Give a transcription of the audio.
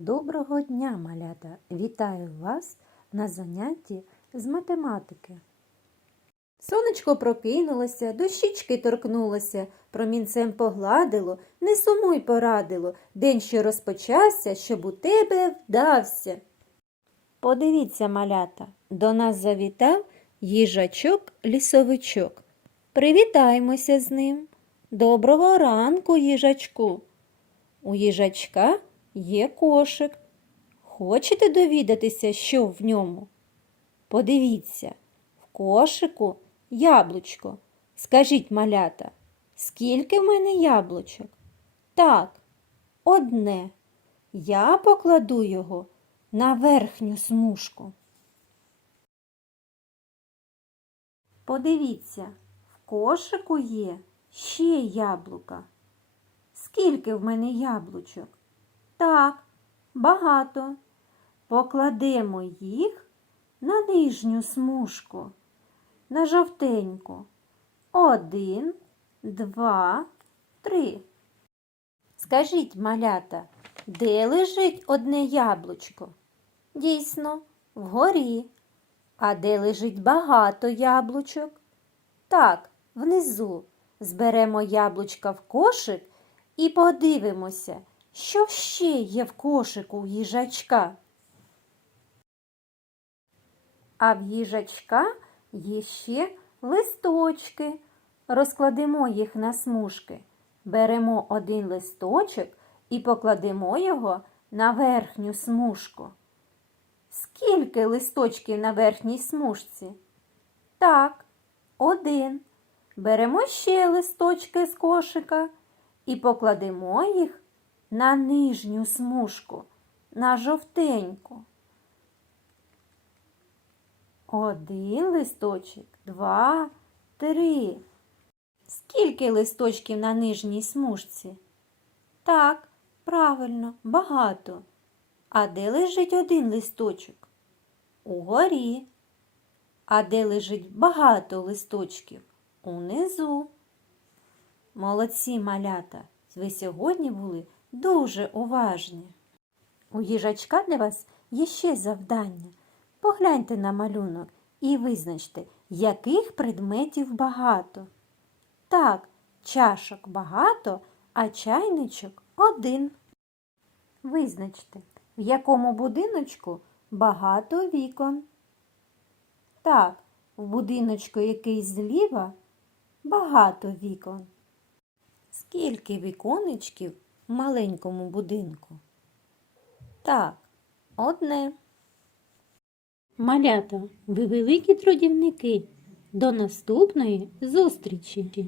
Доброго дня, малята! Вітаю вас на занятті з математики. Сонечко прокинулося, до щічки торкнулося, промінцем погладило, не сумуй порадило, день, що розпочався, щоб у тебе вдався. Подивіться, малята, до нас завітав їжачок-лісовичок. Привітаємося з ним. Доброго ранку, їжачку. У їжачка є кошик. Хочете довідатися, що в ньому? Подивіться, в кошику яблучко. Скажіть, малята, скільки в мене яблучок? Так, одне. Я покладу його на верхню смужку. Подивіться, в кошику є ще яблука. Скільки в мене яблучок? Так, багато. Покладемо їх на нижню смужку, на жовтеньку. Один, два, три. Скажіть, малята, де лежить одне яблучко? Дійсно, вгорі. А де лежить багато яблучок? Так, внизу. Зберемо яблучка в кошик і подивимося, що ще є в кошику їжачка. А в їжачка є ще листочки. Розкладемо їх на смужки. Беремо один листочок і покладемо його на верхню смужку. Скільки листочків на верхній смужці? Так, один. Беремо ще листочки з кошика і покладемо їх на нижню смужку, на жовтеньку. Один листочок, два, три. Скільки листочків на нижній смужці? Так, правильно, багато. А де лежить один листочок? Угорі. А де лежить багато листочків? Унизу. Молодці малята, ви сьогодні були дуже уважні. У їжачка для вас є ще завдання. Погляньте на малюнок і визначте, яких предметів багато. Так, чашок багато, а чайничок один. Визначте, в якому будиночку багато вікон. Так, в будиночку, який зліва, багато вікон. Скільки віконечків маленькому будинку? Так, одне. Малята, ви великі трудівники. До наступної зустрічі!